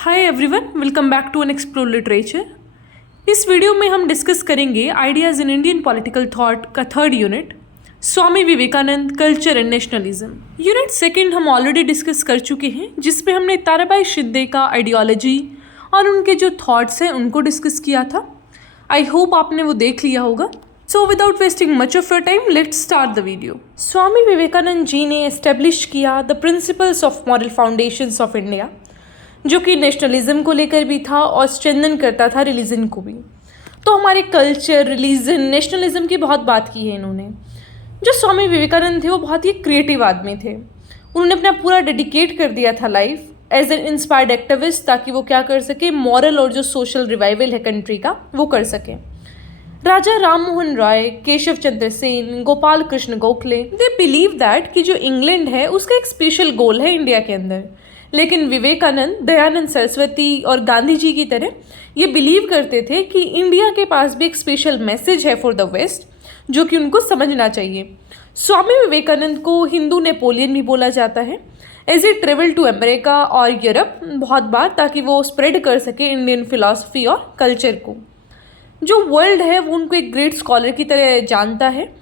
Hi everyone, welcome back to an explore literature. इस video में हम डिस्कस करेंगे ideas in Indian political thought का third unit, Swami Vivekananda, culture and nationalism. Unit second हम already discuss कर चुके हैं, जिसपे हमने ताराबाई शिंदे का आइडियोलॉजी और उनके जो थॉट्स हैं उनको डिस्कस किया था। आई होप आपने वो देख लिया होगा। So without wasting much of your time, let's start the video. Swami Vivekananda ji ने एस्टेब्लिश किया the principles of moral foundations of India, जो कि नेशनलिज्म को लेकर भी था और स्ट्रेंथन करता था रिलीजन को भी। तो हमारे कल्चर, रिलीजन, नेशनलिज्म की बहुत बात की है इन्होंने। जो स्वामी विवेकानंद थे वो बहुत ही क्रिएटिव आदमी थे। उन्होंने अपना पूरा डेडिकेट कर दिया था life as an inspired activist, ताकि वो क्या कर सके, मॉरल और जो सोशल रिवाइवल है कंट्री का वो कर सके। Raja Ram Mohan Roy, Keshav Chandra Sen, Gopal Krishna Gokhale, they believe that कि जो इंग्लैंड है उसका एक स्पेशल गोल है इंडिया के अंदर। लेकिन विवेकानंद, दयानंद सरस्वती और गांधी जी की तरह ये बिलीव करते थे कि इंडिया के पास भी एक स्पेशल मैसेज है फॉर द वेस्ट, जो कि उनको समझना चाहिए। स्वामी विवेकानंद को हिंदू नेपोलियन भी बोला जाता है, as a travel to America और यूरोप बहुत बार, ताकि वो स्प्रेड कर सके इंडियन फिलॉसफी और कल्चर को। जो वर्ल्ड है वो उनको एक ग्रेट स्कॉलर की तरह जानता है,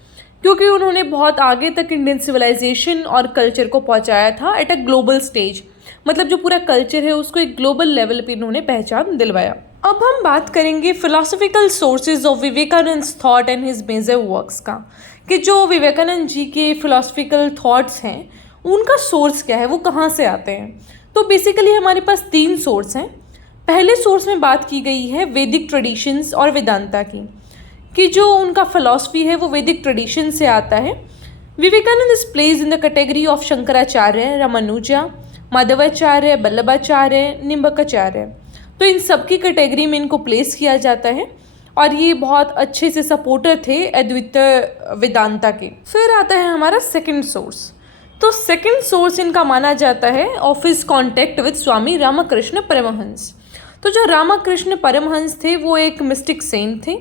क्योंकि उन्होंने बहुत आगे तक इंडियन सिविलाइजेशन और कल्चर को पहुंचाया था एट अ ग्लोबल स्टेज। मतलब जो पूरा कल्चर है उसको एक ग्लोबल लेवल पे इन्होंने पहचान दिलवाया। अब हम बात करेंगे philosophical sources of Vivekananda thought and his major works का, कि जो विवेकानंद जी के फिलोसफिकल थॉट्स हैं उनका सोर्स क्या है, वो कहाँ से आते हैं। तो बेसिकली हमारे पास तीन सोर्स हैं। पहले सोर्स में बात की गई है वैदिक ट्रेडिशंस और वेदांता की, कि जो उनका फिलॉसफी है वो वैदिक ट्रेडिशन से आता है। Vivekananda is place in the category of Shankaracharya, Ramanuja, Madhvacharya, Vallabhacharya, Nimbarkacharya. तो इन सब की कैटेगरी में इनको प्लेस किया जाता है और ये बहुत अच्छे से सपोर्टर थे अद्वैत वेदांता के। फिर आता है हमारा सेकंड सोर्स। तो सेकंड सोर्स इनका माना जाता है of his contact with Swami Ramakrishna Paramhans. तो जो रामकृष्ण परमहंस थे वो एक मिस्टिक सेंट थे,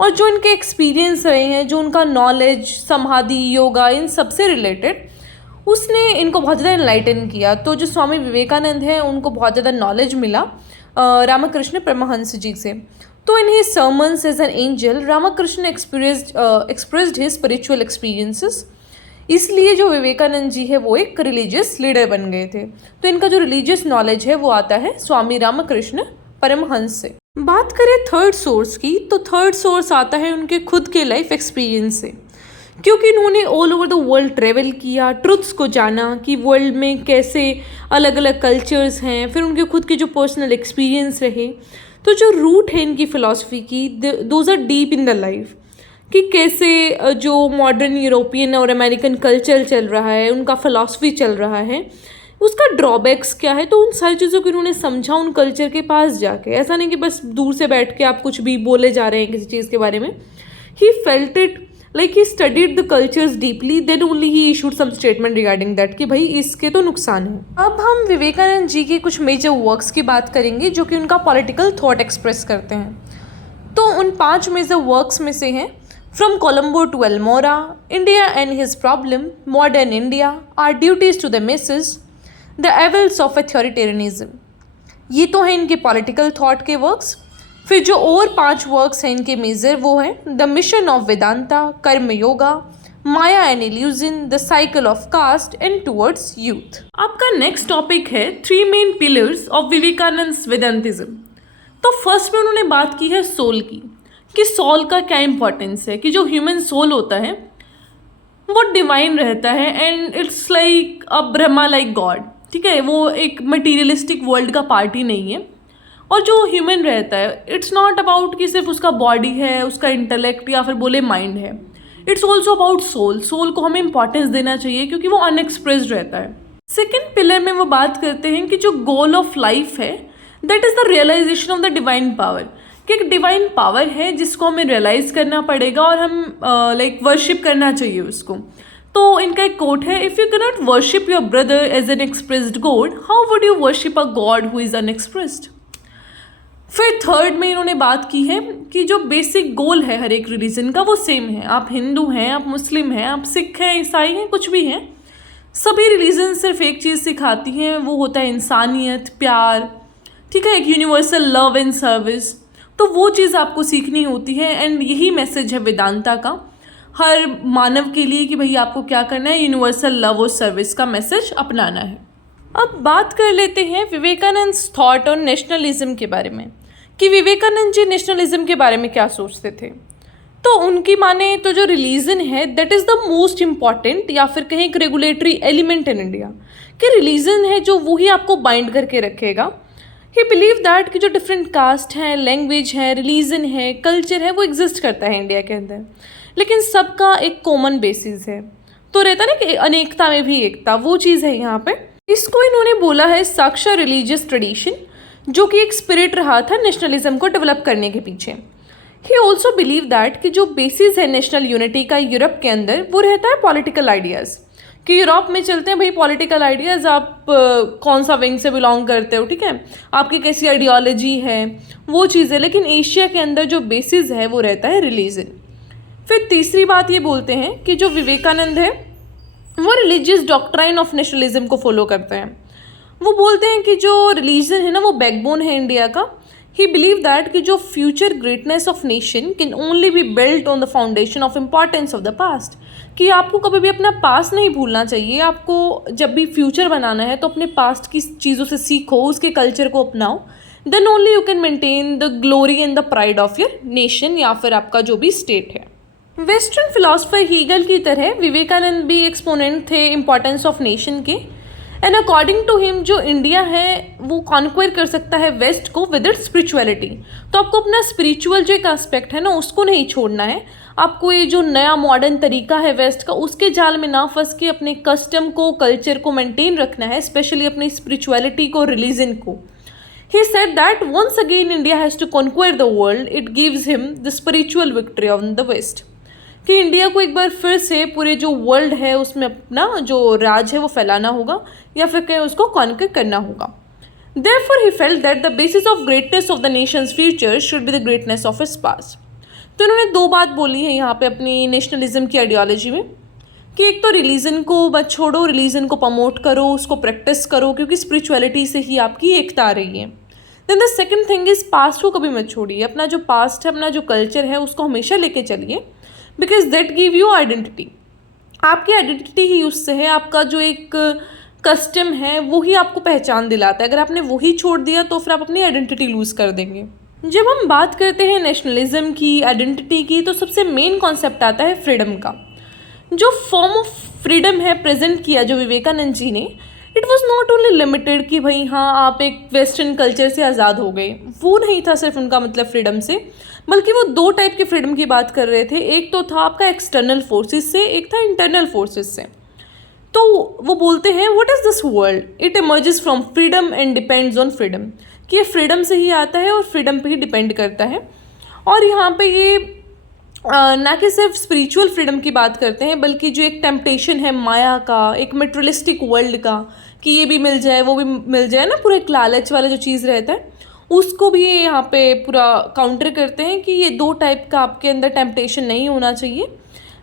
और जो इनके एक्सपीरियंस रहे हैं, जो उनका नॉलेज, समाधि, योगा, इन सब से रिलेटेड, उसने इनको बहुत ज़्यादा एनलाइटन किया। तो जो स्वामी विवेकानंद हैं उनको बहुत ज़्यादा नॉलेज मिला रामकृष्ण परमहंस जी से। तो in his sermons as an angel, Ramakrishna expressed his spiritual experiences. इसलिए जो विवेकानंद जी है वो एक रिलीजियस लीडर बन गए थे। तो इनका जो रिलीजियस नॉलेज है वो आता है स्वामी रामकृष्ण परमहंस से। बात करें थर्ड सोर्स की, तो थर्ड सोर्स आता है उनके खुद के लाइफ एक्सपीरियंस से, क्योंकि इन्होंने all over the world travel किया, ट्रुथ्स को जाना कि वर्ल्ड में कैसे अलग अलग कल्चर्स हैं, फिर उनके खुद के जो पर्सनल एक्सपीरियंस रहे। तो जो रूट है इनकी फ़िलासफ़ी की, those are deep in the life, कि कैसे जो मॉडर्न यूरोपियन और अमेरिकन कल्चर चल रहा है, उनका फ़िलासफ़ी चल रहा है, उसका ड्रॉबैक्स क्या है। तो उन सारी चीज़ों को इन्होंने समझा उन कल्चर के पास जाके। ऐसा नहीं कि बस दूर से बैठ के आप कुछ भी बोले जा रहे हैं किसी चीज़ के बारे में। He felt it, like he studied the cultures deeply, then only he issued some statement regarding that कि भाई इसके तो नुकसान है। अब हम विवेकानंद जी के कुछ मेजर वर्क्स की बात करेंगे जो कि उनका पॉलिटिकल थॉट एक्सप्रेस करते हैं। तो उन 5 मेजर वर्क्स में से हैं from Colombo to Almora, India and his problem, modern India, are duties to the message, the evils of authoritarianism. ये तो हैं इनके पॉलिटिकल थॉट के वर्क्स। फिर जो और 5 वर्क्स हैं इनके मेजर, वो हैं the mission of Vedanta, karma yoga, maya and illusion, the cycle of caste and towards youth. आपका नेक्स्ट टॉपिक है 3 main pillars of Vivekananda Vedantism. तो फर्स्ट में उन्होंने बात की है सोल की, कि सोल का क्या इंपॉर्टेंस है, कि जो ह्यूमन सोल होता है वो डिवाइन रहता है and it's like a Brahma like God. ठीक है, वो एक मटीरियलिस्टिक वर्ल्ड का पार्ट ही नहीं है। और जो ह्यूमन रहता है, इट्स नॉट अबाउट कि सिर्फ उसका बॉडी है, उसका इंटेलेक्ट या फिर बोले माइंड है। It's also about soul. Soul को हमें इंपॉर्टेंस देना चाहिए क्योंकि वो अनएक्सप्रेस्ड रहता है। सेकेंड पिलर में वो बात करते हैं कि जो गोल ऑफ लाइफ है that is the realisation of the divine power, कि एक डिवाइन पावर है जिसको हमें रियलाइज करना पड़ेगा और हम वर्शिप करना चाहिए उसको। तो इनका एक कोट है, if you can not worship your brother as an expressed God, how would you worship a God who is unexpressed. फिर थर्ड में इन्होंने बात की है कि जो बेसिक गोल है हर एक रिलीजन का वो सेम है। आप हिंदू हैं, आप मुस्लिम हैं, आप सिख हैं, ईसाई हैं, कुछ भी हैं, सभी रिलीजन सिर्फ एक चीज़ सिखाती हैं, वो होता है इंसानियत, प्यार, ठीक है, एक यूनिवर्सल लव एंड सर्विस, तो वो चीज़ आपको सीखनी होती है। एंड यही मैसेज है वेदांता का हर मानव के लिए कि भाई आपको क्या करना है, यूनिवर्सल लव और सर्विस का मैसेज अपनाना है। अब बात कर लेते हैं विवेकानंद थॉट ऑन नेशनलिज्म के बारे में, कि विवेकानंद जी नेशनलिज्म के बारे में क्या सोचते थे। तो उनकी माने तो जो रिलीजन है that is the most important, या फिर कहीं एक रेगुलेटरी एलिमेंट इन इंडिया, कि रिलीजन है जो वही आपको बाइंड करके रखेगा। ही बिलीव दैट कि जो डिफरेंट कास्ट हैं, लैंग्वेज है, रिलीजन है, कल्चर है, वो एग्जिस्ट करता है इंडिया के अंदर, लेकिन सबका एक कॉमन बेसिस है। तो रहता ना कि अनेकता में भी एकता, वो चीज़ है यहाँ पे। इसको इन्होंने बोला है साक्षा रिलीजियस ट्रेडिशन, जो कि एक स्पिरिट रहा था नेशनलिज्म को डेवलप करने के पीछे। ही ऑल्सो बिलीव दैट कि जो बेसिस है नेशनल यूनिटी का यूरोप के अंदर, वो रहता है पॉलिटिकल आइडियाज़, कि यूरोप में चलते हैं भाई पॉलिटिकल आइडियाज़, आप कौन सा विंग से बिलोंग करते हो, ठीक है, आपकी कैसी आइडियोलॉजी है, वो चीज़ें। लेकिन एशिया के अंदर जो बेसिस है वो रहता है रिलीजन। फिर तीसरी बात ये बोलते हैं कि जो विवेकानंद है वो रिलीजियस डॉक्ट्राइन ऑफ नेशनलिज्म को फॉलो करते हैं। वो बोलते हैं कि जो रिलीजन है ना वो बैकबोन है इंडिया का। ही बिलीव दैट कि जो future greatness of nation can only be built on the foundation of importance of the past, कि आपको कभी भी अपना पास्ट नहीं भूलना चाहिए। आपको जब भी फ्यूचर बनाना है तो अपने पास्ट की चीज़ों से सीखो, उसके कल्चर को अपनाओ, then only you can maintain the glory and the pride of your nation, या फिर आपका जो भी स्टेट है। वेस्टर्न फिलोसफर हीगल की तरह विवेकानंद भी एक्सपोनेंट थे इम्पॉर्टेंस ऑफ नेशन के। एंड अकॉर्डिंग टू हिम जो इंडिया है वो कॉन्क्वायर कर सकता है वेस्ट को विद इट्स स्पिरिचुअलिटी। तो आपको अपना स्पिरिचुअल जो एक एस्पेक्ट है ना उसको नहीं छोड़ना है। आपको ये जो नया मॉडर्न तरीका है वेस्ट का, उसके जाल में ना फंस के अपने कस्टम को, कल्चर को मेंटेन रखना है, स्पेशली अपनी स्पिरिचुअलिटी को, रिलीजन को। He said that once again India has to conquer the world. It gives him the spiritual victory on the West. कि इंडिया को एक बार फिर से पूरे जो वर्ल्ड है उसमें अपना जो राज है वो फैलाना होगा, या फिर कहीं उसको कॉन्कर करना होगा। Therefore he felt that the basis of greatness of the nation's future should be the greatness of its past. तो इन्होंने दो बात बोली है यहाँ पे अपनी नेशनलिज्म की आइडियोलॉजी में, कि एक तो रिलीजन को मत छोड़ो, रिलीजन को प्रमोट करो, उसको प्रैक्टिस करो, क्योंकि स्पिरिचुअलिटी से ही आपकी एकता आ रही है। Then the second thing is past को कभी मत छोड़िए। अपना जो पास्ट है, अपना जो कल्चर है, उसको हमेशा लेके चलिए, because that give you identity. आपकी आइडेंटिटी ही उससे है, आपका जो एक कस्टम है वो ही आपको पहचान दिलाता है। अगर आपने वही छोड़ दिया तो फिर आप अपनी आइडेंटिटी लूज़ कर देंगे। जब हम बात करते हैं नेशनलिज्म की, आइडेंटिटी की, तो सबसे मेन कॉन्सेप्ट आता है फ्रीडम का। जो फॉर्म ऑफ फ्रीडम है प्रेजेंट किया जो विवेकानंद जी ने, it was not only limited कि भाई हाँ आप एक वेस्टर्न कल्चर से आज़ाद हो गए, वो नहीं था सिर्फ उनका मतलब फ्रीडम से, बल्कि वो दो टाइप के फ्रीडम की बात कर रहे थे। एक तो था आपका एक्सटर्नल फोर्सेस से, एक था इंटरनल फोर्सेस से। तो वो बोलते हैं what is this world, it emerges from freedom and depends on freedom, कि ये फ्रीडम से ही आता है और फ्रीडम पे ही डिपेंड करता है। और यहाँ पे ये ना कि सिर्फ स्पिरिचुअल फ्रीडम की बात करते हैं, बल्कि जो एक टेम्पटेशन है माया का, एक मटेरियलिस्टिक वर्ल्ड का, कि ये भी मिल जाए वो भी मिल जाए ना, पूरा एक लालच वाला जो चीज़ रहता है, उसको भी ये यहाँ पे पूरा काउंटर करते हैं कि ये दो टाइप का आपके अंदर टेम्पटेशन नहीं होना चाहिए।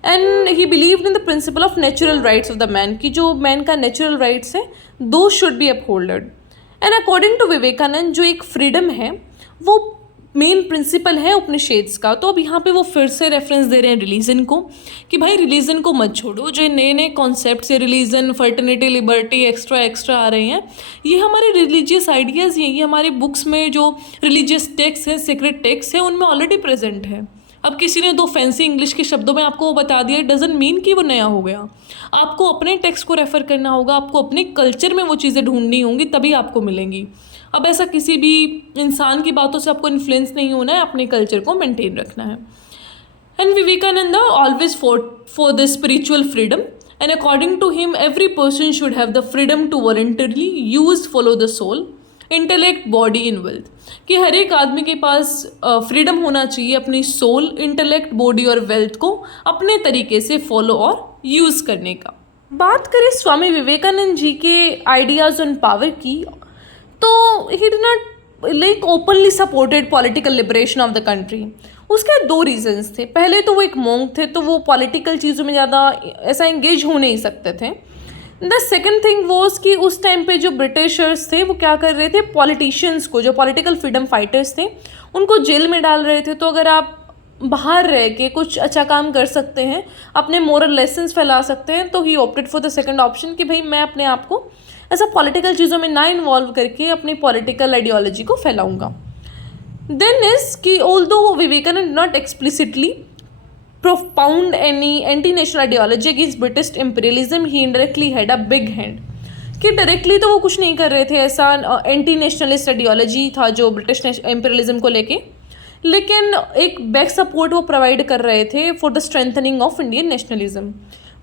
And he believed in the principle of natural rights of the man, कि जो मैन का नेचुरल राइट्स है दो should be upheld. And according to Vivekananda जो एक फ्रीडम है वो मेन प्रिंसिपल है उपनिषेद्स का। तो अब यहाँ पे वो फिर से रेफरेंस दे रहे हैं रिलीजन को, कि भाई रिलीजन को मत छोड़ो। जो नए नए कॉन्सेप्ट्स है, रिलीजन, फर्टर्निटी, लिबर्टी, एक्स्ट्रा आ रहे हैं, ये हमारे रिलीजियस आइडियाज़ हैं, ये हमारे बुक्स में जो रिलीजियस टेक्स्ट है, सीक्रेट टेक्स्ट है, उनमें ऑलरेडी प्रेजेंट है। अब किसी ने दो फैंसी इंग्लिश के शब्दों में आपको वो बता दिया, इट डजंट मीन कि वो नया हो गया। आपको अपने टेक्स्ट को रेफ़र करना होगा, आपको अपने कल्चर में वो चीज़ें ढूंढनी होंगी, तभी आपको मिलेंगी। अब ऐसा किसी भी इंसान की बातों से आपको इन्फ्लुएंस नहीं होना है, अपने कल्चर को मेंटेन रखना है। And Vivekananda always for the spiritual freedom, and according to him every person should have the freedom to voluntarily use follow the soul, intellect, body and wealth, कि हर एक आदमी के पास फ्रीडम होना चाहिए अपनी सोल, इंटेलेक्ट, बॉडी और वेल्थ को अपने तरीके से फॉलो और यूज़ करने का। बात करें स्वामी विवेकानंद जी के आइडियाज़ ऑन पावर की, तो he did not like openly supported political liberation of the country. उसके दो रीजंस थे। पहले तो वो एक मोंक थे, तो वो पॉलिटिकल चीज़ों में ज़्यादा ऐसा एंगेज हो नहीं सकते थे। द सेकेंड थिंग वॉज कि उस टाइम पे जो ब्रिटिशर्स थे वो क्या कर रहे थे, पॉलिटिशियंस को, जो पॉलिटिकल फ्रीडम फाइटर्स थे उनको जेल में डाल रहे थे। तो अगर आप बाहर रह के कुछ अच्छा काम कर सकते हैं, अपने मोरल लेसन्स फैला सकते हैं, तो he opted for the second option कि भाई मैं अपने आप को ऐसा पॉलिटिकल चीज़ों में ना इन्वॉल्व करके अपनी पॉलिटिकल आइडियोलॉजी को फैलाऊंगा। देन इज कि although Vivekananda not explicitly propound any anti-national ideology against British imperialism, he indirectly had a big hand। कि डायरेक्टली तो वो कुछ नहीं कर रहे थे, ऐसा एंटी नेशनलिस्ट आइडियोलॉजी था जो ब्रिटिश इम्पीरियलिज्म को लेके, लेकिन एक बैक सपोर्ट वो प्रोवाइड कर रहे थे for the strengthening of Indian nationalism.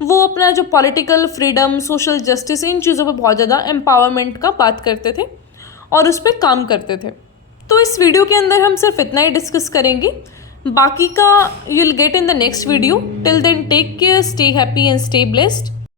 वो अपना जो पॉलिटिकल फ्रीडम, सोशल जस्टिस, इन चीज़ों पर बहुत ज़्यादा एम्पावरमेंट का बात करते थे और उस पर काम करते थे। तो इस वीडियो के अंदर हम सिर्फ इतना ही डिस्कस करेंगे, बाकी का you'll get in the next video. Till then, take care, stay happy and stay blessed.